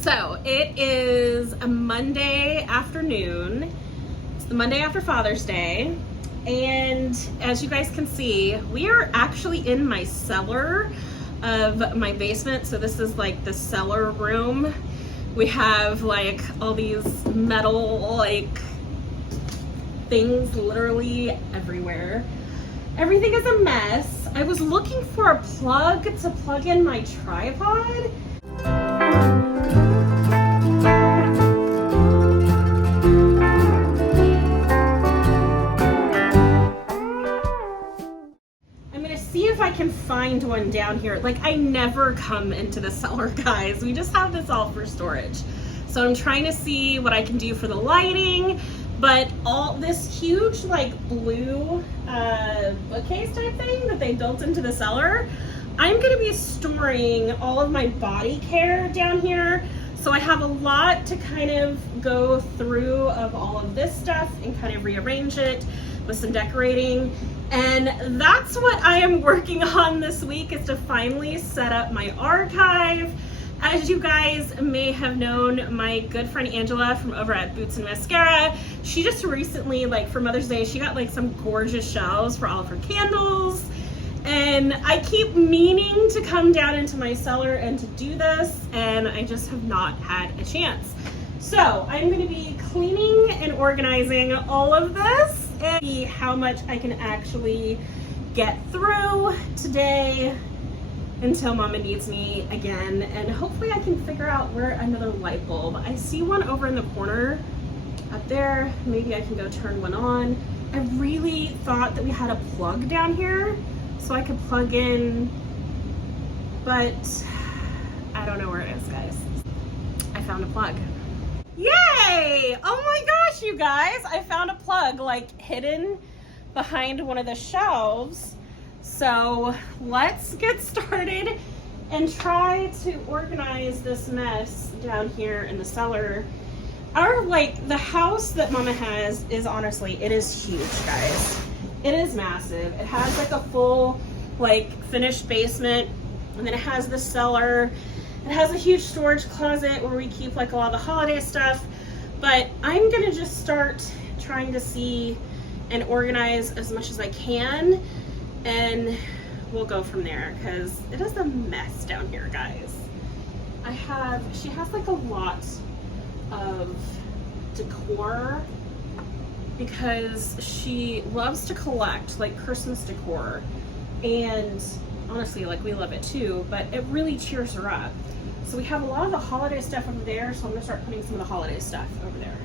So it is a Monday afternoon. It's the Monday after Father's Day. And as you guys can see, we are actually in my cellar of my basement. So this is like the cellar room. We have like all these metal like things literally everywhere. Everything is a mess. I was looking for a plug to plug in my tripod. See if I can find one down here. Like, I never come into the cellar, guys. We just have this all for storage. So I'm trying to see what I can do for the lighting, but all this huge like blue bookcase type thing that they built into the cellar, I'm gonna be storing all of my body care down here. So I have a lot to kind of go through of all of this stuff and kind of rearrange it with some decorating. And that's what I am working on this week, is to finally set up my archive. As you guys may have known, my good friend Angela from over at Boots and Mascara, she just recently, like for Mother's Day, she got like some gorgeous shelves for all of her candles. And I keep meaning to come down into my cellar and to do this, and I just have not had a chance. So I'm going to be cleaning and organizing all of this and see how much I can actually get through today until Mama needs me again. And hopefully I can figure out where another light bulb. I see one over in the corner up there. Maybe I can go turn one on. I really thought that we had a plug down here so I could plug in, but I don't know where it is, guys. I found a plug. Yay! Oh my gosh, you guys, I found a plug like hidden behind one of the shelves. So let's get started and try to organize this mess down here in the cellar. Our the house that Mama has is honestly, it is huge, guys. It is massive. It has like a full like finished basement, and then it has the cellar. It has a huge storage closet where we keep like a lot of the holiday stuff, but I'm gonna just start trying to see and organize as much as I can, and we'll go from there because it is a mess down here, guys. She has like a lot of decor because she loves to collect like Christmas decor, and honestly, like we love it too, but it really cheers her up. So we have a lot of the holiday stuff over there, so I'm gonna start putting some of the holiday stuff over there.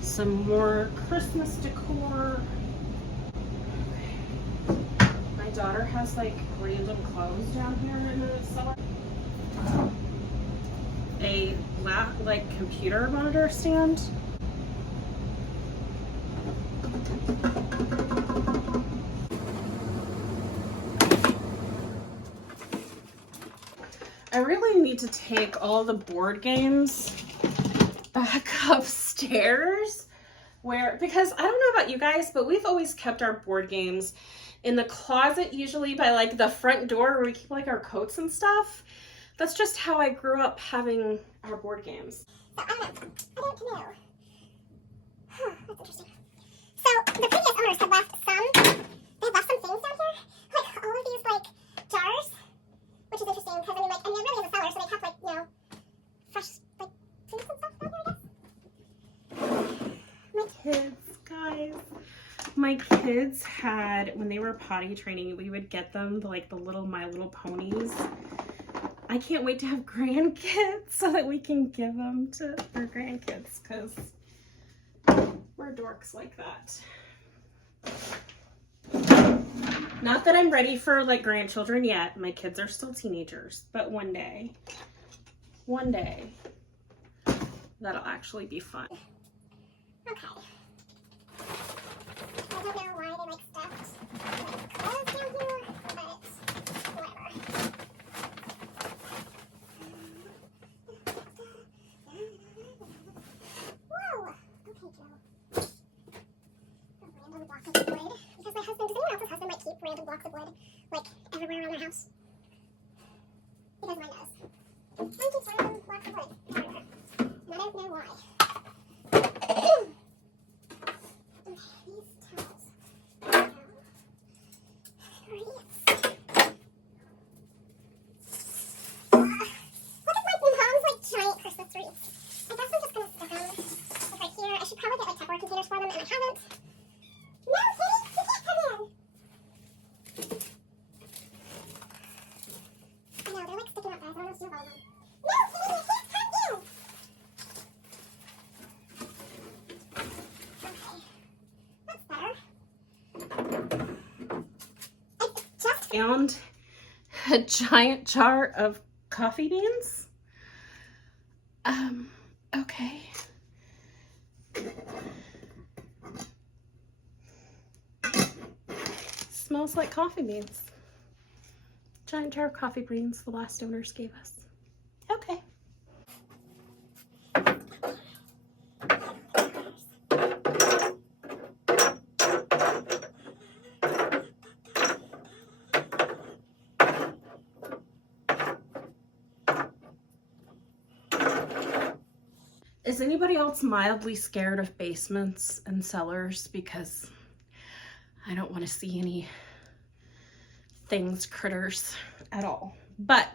Some more Christmas decor. My daughter has like random clothes down here in the cellar. A like computer monitor stand. I really need to take all the board games back upstairs because I don't know about you guys, but we've always kept our board games in the closet, usually by like the front door where we keep like our coats and stuff. That's just how I grew up having our board games. So I don't know. Huh, that's interesting. So the previous owners have left some things down here, like all of these like jars, which is interesting because I mean like, and they're really in the cellar, so they have like, you know, fresh like foods and stuff down here, I guess. My kids, guys. My kids had, when they were potty training, we would get them the little My Little Ponies. I can't wait to have grandkids so that we can give them to our grandkids because we're dorks like that. Not that I'm ready for like grandchildren yet. My kids are still teenagers, but one day, that'll actually be fun. Okay. I don't know why they like stuffed clothes down here, but whatever. Whoa! Okay, Joe. A random block of wood. Because my husband, does anyone else's husband like keep random blocks of wood, like, everywhere around their house. Because mine does. Mine keeps random blocks of wood everywhere. And I don't know why. Okay, these towels. Great. Look at my mom's, like, giant Christmas wreaths. I guess I'm just gonna stick them, like, right here. I should probably get, like, Tupperware containers for them, and I haven't. No, Kitty! You can't come in! I know, they're, like, sticking up, guys. I don't know what to do with all of them. No, Kitty! You can't come in! Okay. That's better. I just found a giant jar of coffee beans. Okay. Smells like coffee beans. Giant jar of coffee beans the last owners gave us. Okay. Is anybody else mildly scared of basements and cellars? Because I don't want to see any things, critters at all. But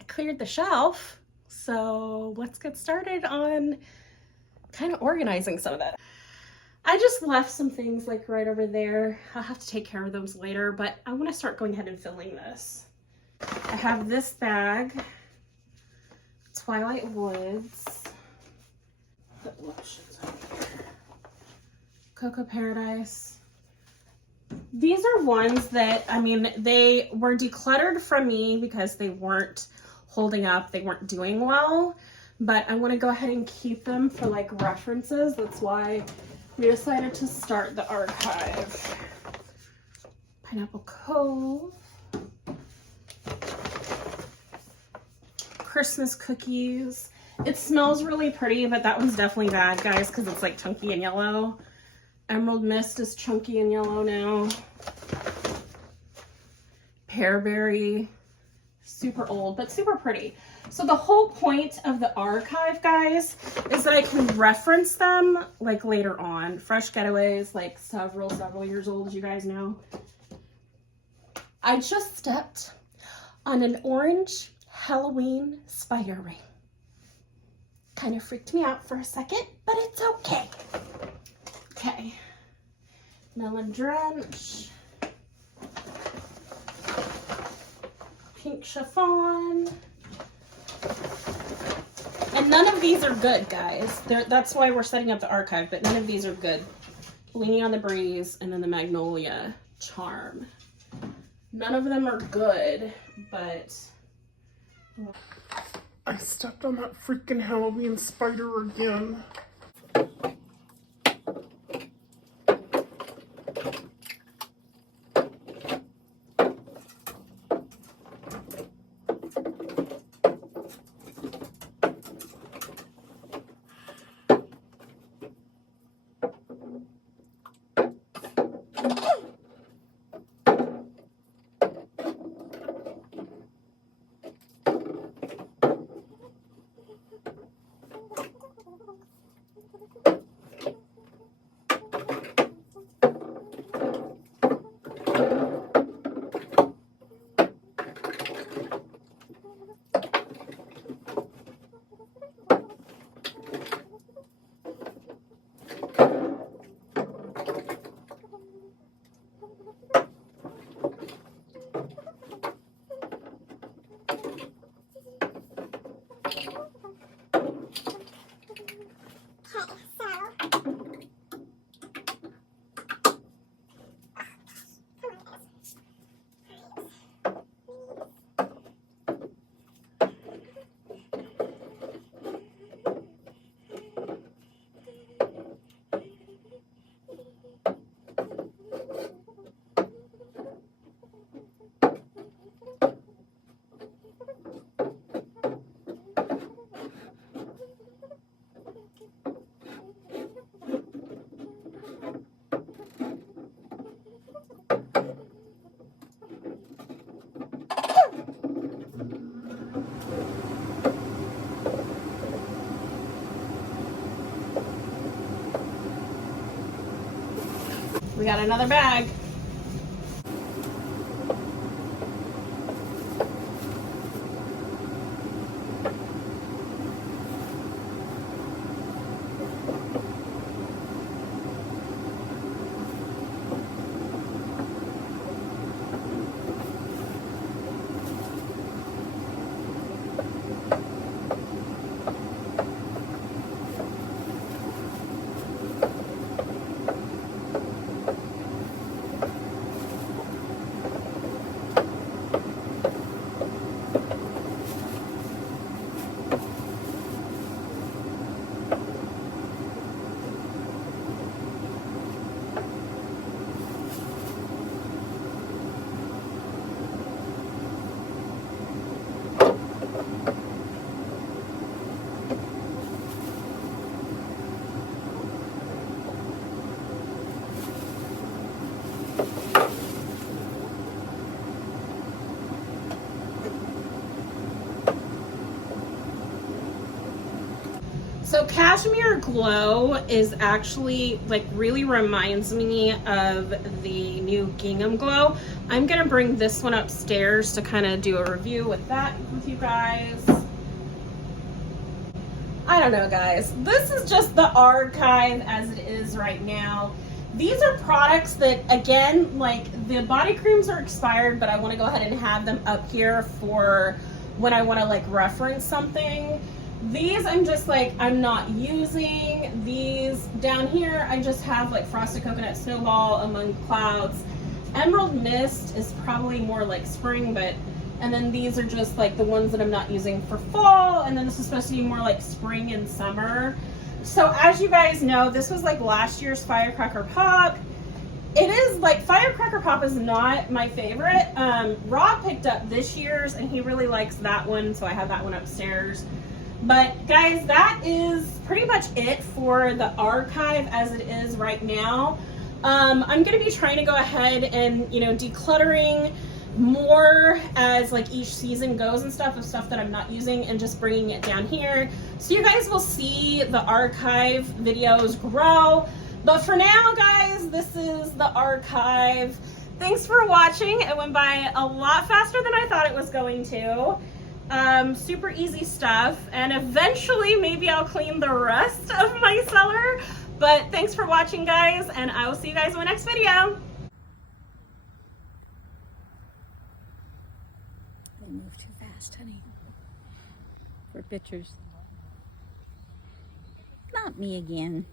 I cleared the shelf, so let's get started on kind of organizing some of that. I just left some things like right over there. I'll have to take care of those later, but I want to start going ahead and filling this. I have this bag, Twilight Woods. Put lotions on here. Cocoa Paradise. These are ones that, I mean, they were decluttered from me because they weren't holding up, they weren't doing well, but I want to go ahead and keep them for like references. That's why we decided to start the archive. Pineapple Cove. Christmas cookies. It smells really pretty, but that one's definitely bad, guys, because it's like chunky and yellow. Emerald Mist is chunky and yellow now. Pearberry, super old, but super pretty. So the whole point of the archive, guys, is that I can reference them like later on. Fresh Getaways, like several years old, as you guys know. I just stepped on an orange Halloween spider ring. Kind of freaked me out for a second, but it's okay. Okay. Melon Drench. Pink Chiffon. And none of these are good, guys. That's why we're setting up the archive, but none of these are good. Leaning on the Breeze, and then the Magnolia Charm. None of them are good, but... I stepped on that freaking Halloween spider again. We got another bag. So Cashmere Glow is actually like really reminds me of the new Gingham Glow. I'm gonna bring this one upstairs to kind of do a review with that with you guys. I don't know, guys. This is just the archive as it is right now. These are products that, again, like the body creams are expired, but I want to go ahead and have them up here for when I want to like reference something. These I'm just like, I'm not using. These down here, I just have like Frosted Coconut Snowball Among Clouds. Emerald Mist is probably more like spring, but, and then these are just like the ones that I'm not using for fall. And then this is supposed to be more like spring and summer. So as you guys know, this was like last year's Firecracker Pop. It is like, Firecracker Pop is not my favorite. Rob picked up this year's and he really likes that one, so I have that one upstairs. But guys, that is pretty much it for the archive as it is right now. I'm going to be trying to go ahead and, you know, decluttering more as like each season goes and stuff, of stuff that I'm not using, and just bringing it down here. So you guys will see the archive videos grow. But for now, guys, this is the archive. Thanks for watching. It went by a lot faster than I thought it was going to. Super easy stuff, and eventually maybe I'll clean the rest of my cellar. But thanks for watching, guys, and I will see you guys in my next video. They move too fast, honey, for pictures. Not me again.